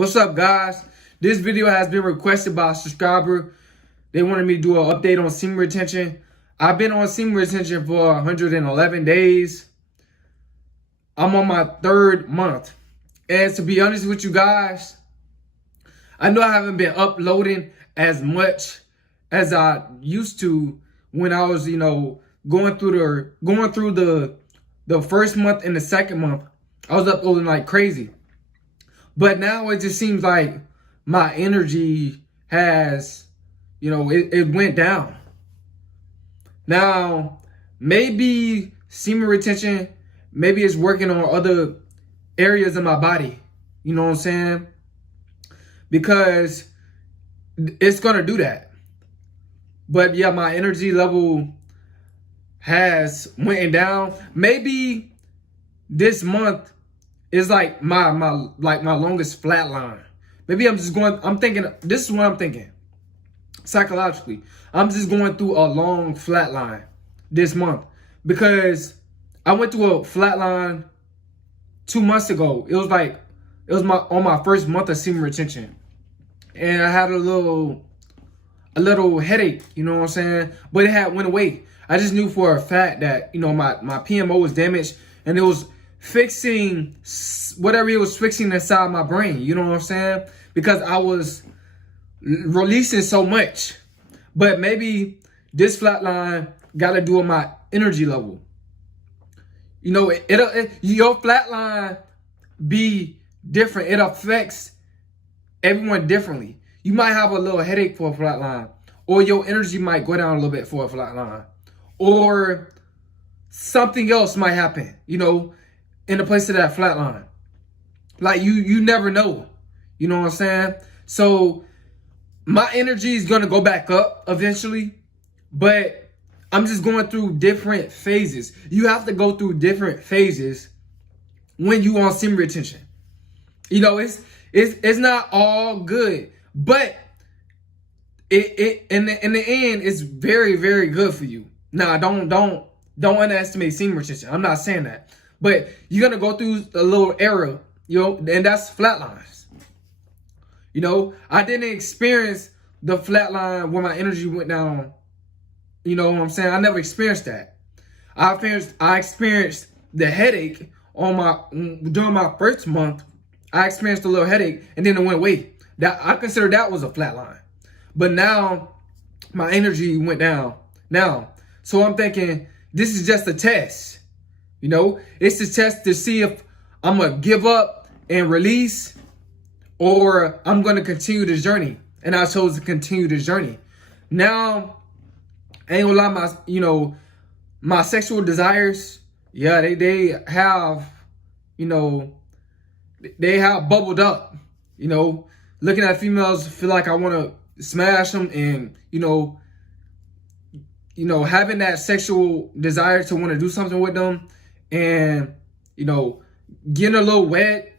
What's up, guys? This video has been requested by a subscriber. They wanted me to do an update on semen retention. I've been on semen retention for 111 days. I'm on my 3rd month. And to be honest with you guys, I know I haven't been uploading as much as I used to when I was, going through the first month and the 2nd month. I was uploading like crazy. But now it just seems like my energy has, it went down. Now, maybe semen retention, maybe it's working on other areas of my body. You know what I'm saying? Because it's going to do that. But yeah, my energy level has went down. Maybe this month is like my longest flat line. Maybe I'm thinking, this is what I'm thinking. Psychologically, I'm just going through a long flat line this month. Because I went through a flat line 2 months ago. It was on my 1st month of semen retention. And I had a little headache, you know what I'm saying? But it had went away. I just knew for a fact that, my PMO was damaged and it was fixing whatever it was fixing inside my brain, you know what I'm saying? Because I was releasing so much. But maybe this flat line got to do with my energy level. Your flat line be different. It affects everyone differently. You might have a little headache for a flat line, or your energy might go down a little bit for a flat line, or something else might happen, in the place of that flat line. Like you never know. You know what I'm saying? So my energy is going to go back up eventually, but I'm just going through different phases. You have to go through different phases when you on semen retention. It's not all good, but it in the end, it's very, very good for you. Now, don't underestimate semen retention. I'm not saying that. But you're going to go through a little era, and that's flatlines. I didn't experience the flatline where my energy went down. You know what I'm saying? I never experienced that. I experienced the headache during my 1st month. I experienced a little headache and then it went away. I consider that was a flatline. But now my energy went down. So I'm thinking this is just a test. It's a test to see if I'm going to give up and release or I'm going to continue the journey. And I chose to continue the journey. Now, I ain't gonna lie, my sexual desires, yeah, they have, they have bubbled up. Looking at females, feel like I want to smash them, and having that sexual desire to want to do something with them, and getting a little wet.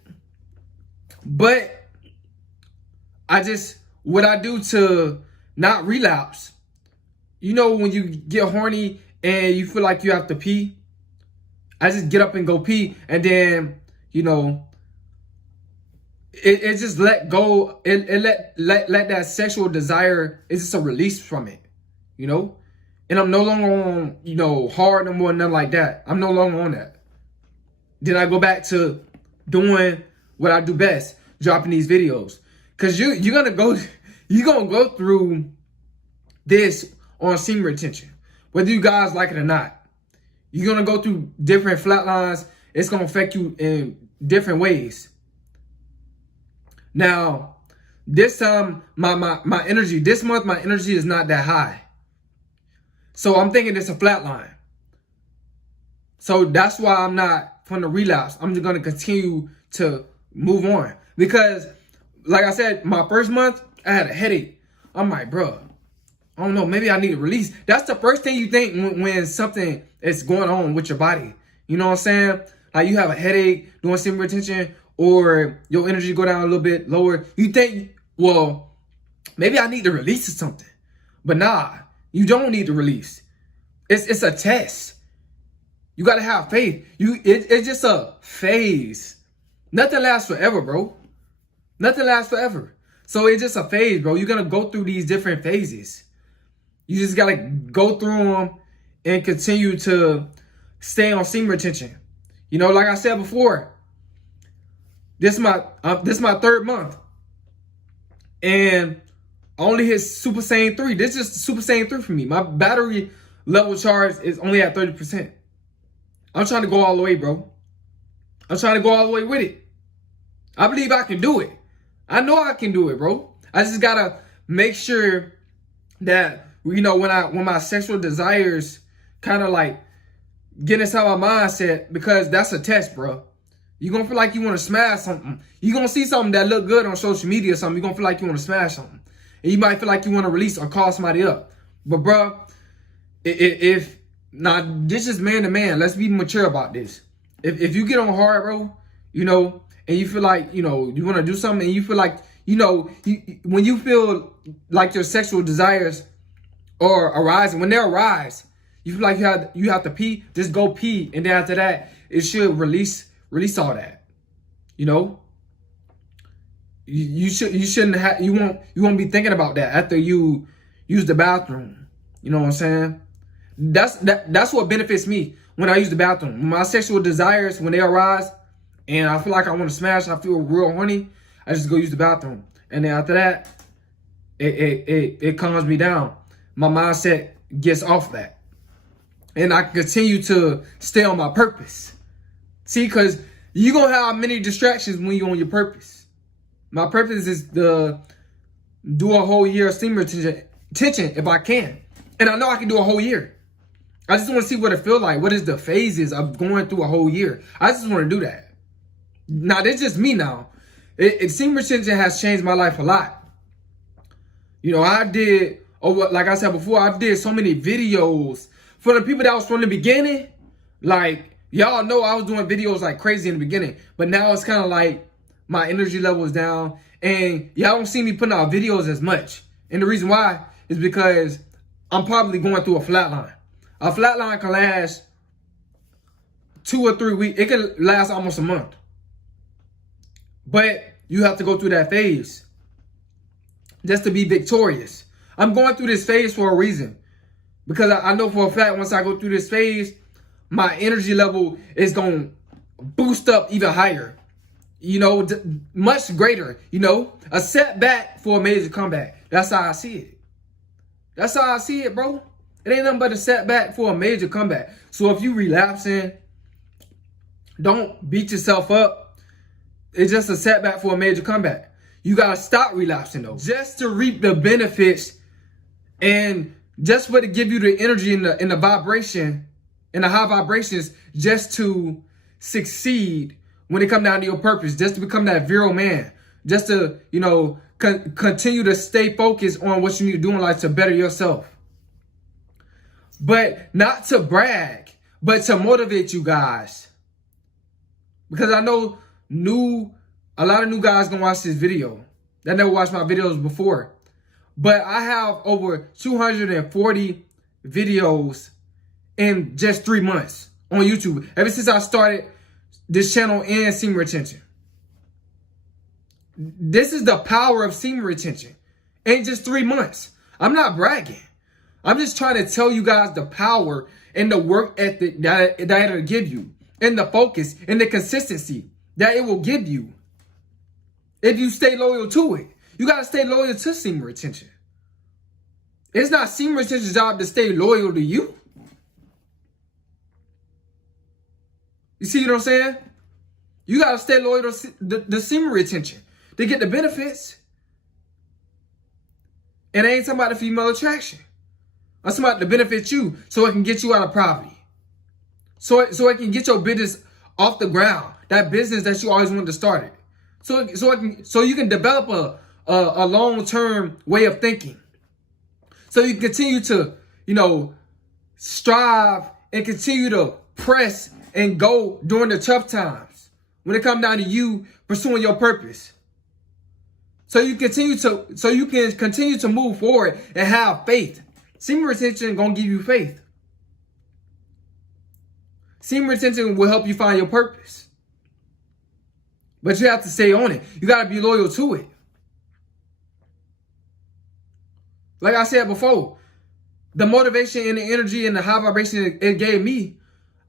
But what I do to not relapse, when you get horny and you feel like you have to pee, I just get up and go pee, and then it just let go. It let that sexual desire. It's just a release from it, And I'm no longer on hard no more, nothing like that. I'm no longer on that. Then I go back to doing what I do best, dropping these videos, cause you're gonna go through this on semen retention, whether you guys like it or not. You're gonna go through different flatlines. It's gonna affect you in different ways. Now, this time, my energy, this month, my energy is not that high. So I'm thinking it's a flat line. So that's why I'm not from the relapse. I'm just going to continue to move on. Because, like I said, my 1st month, I had a headache. I'm like, bro, I don't know, maybe I need a release. That's the first thing you think when something is going on with your body. You know what I'm saying? Like you have a headache, doing semen retention, or your energy go down a little bit lower. You think, well, maybe I need to release or something. But nah, you don't need to release. It's a test. You got to have faith. It's just a phase. Nothing lasts forever, bro. Nothing lasts forever. So it's just a phase, bro. You're going to go through these different phases. You just got to go through them and continue to stay on semen retention. You know, like I said before, this is my 3rd month. And I only hit Super Saiyan 3. This is Super Saiyan 3 for me. My battery level charge is only at 30%. I'm trying to go all the way, bro. I'm trying to go all the way with it. I believe I can do it. I know I can do it, bro. I just gotta make sure that, you know, when my sexual desires kind of like get inside my mindset, because that's a test, bro. You're gonna feel like you want to smash something. You're gonna see something that look good on social media or something. You're gonna feel like you want to smash something. And you might feel like you want to release or call somebody up. But bro, if this is man to man, let's be mature about this. If you get on hard, bro, you know, and you feel like, you know, you want to do something, and you feel like, you know, when you feel like your sexual desires are arising, when they arise, you feel like you have to pee, just go pee, and then after that, it should release all that. You know, you won't be thinking about that after you use the bathroom. You know what I'm saying? That's what benefits me when I use the bathroom. My sexual desires, when they arise, and I feel like I want to smash, I feel real horny, I just go use the bathroom. And then after that, it calms me down. My mindset gets off that. And I continue to stay on my purpose. See, because you're going to have many distractions when you're on your purpose. My purpose is to do a whole year of semen retention if I can. And I know I can do a whole year. I just want to see what it feels like. What is the phases of going through a whole year? I just want to do that. Now, that's just me now. Semen retention has changed my life a lot. You know, like I said before, I did so many videos for the people that was from the beginning. Like, y'all know I was doing videos like crazy in the beginning. But now it's kind of like my energy level is down. And y'all don't see me putting out videos as much. And the reason why is because I'm probably going through a flat line. A flat line can last 2 or 3 weeks. It can last almost a month. But you have to go through that phase just to be victorious. I'm going through this phase for a reason. Because I know for a fact once I go through this phase, my energy level is going to boost up even higher. You know, much greater. You know, a setback for a major comeback. That's how I see it. That's how I see it, bro. It ain't nothing but a setback for a major comeback. So if you relapsing, don't beat yourself up. It's just a setback for a major comeback. You got to stop relapsing, though. Just to reap the benefits and just for to give you the energy and the vibration and the high vibrations just to succeed when it comes down to your purpose. Just to become that virile man. Just to, you know, continue to stay focused on what you need to do in life to better yourself. But not to brag, but to motivate you guys. Because I know a lot of new guys gonna watch this video that never watched my videos before. But I have over 240 videos in just 3 months on YouTube. Ever since I started this channel and semen retention. This is the power of semen retention in just 3 months. I'm not bragging. I'm just trying to tell you guys the power and the work ethic that it'll give you, and the focus and the consistency that it will give you if you stay loyal to it. You got to stay loyal to semen retention. It's not semen retention's job to stay loyal to you. You see what I'm saying? You got to stay loyal to the semen retention to get the benefits. And it ain't talking about the female attraction. I'm talking about to benefit you so it can get you out of poverty. So it can get your business off the ground. That business that you always wanted to start it. So you can develop a long-term way of thinking. So you continue to, you know, strive and continue to press and go during the tough times when it comes down to you pursuing your purpose. So you can continue to move forward and have faith. Semen retention gonna give you faith. Semen retention will help you find your purpose. But you have to stay on it. You got to be loyal to it. Like I said before, the motivation and the energy and the high vibration it gave me,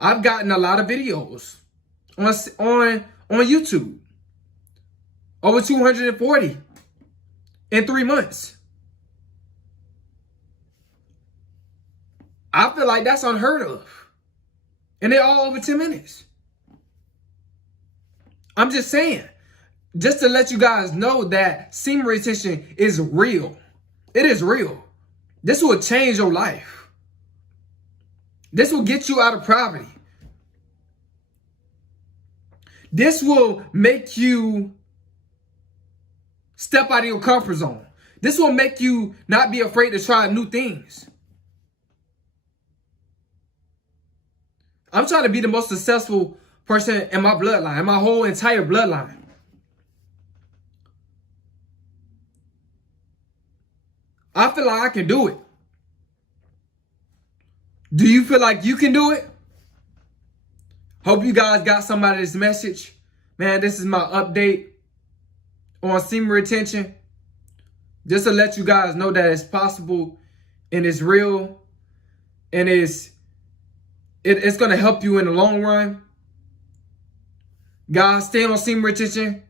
I've gotten a lot of videos on YouTube. Over 240 in 3 months. I feel like that's unheard of. And they're all over 10 minutes. I'm just saying, just to let you guys know that semen retention is real. It is real. This will change your life. This will get you out of poverty. This will make you step out of your comfort zone. This will make you not be afraid to try new things. I'm trying to be the most successful person in my bloodline, in my whole entire bloodline. I feel like I can do it. Do you feel like you can do it? Hope you guys got some out of this message. Man, this is my update on semen retention. Just to let you guys know that it's possible and it's real. And it's going to help you in the long run. Guys, stay on semen retention.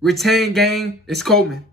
Retain game. It's Coleman.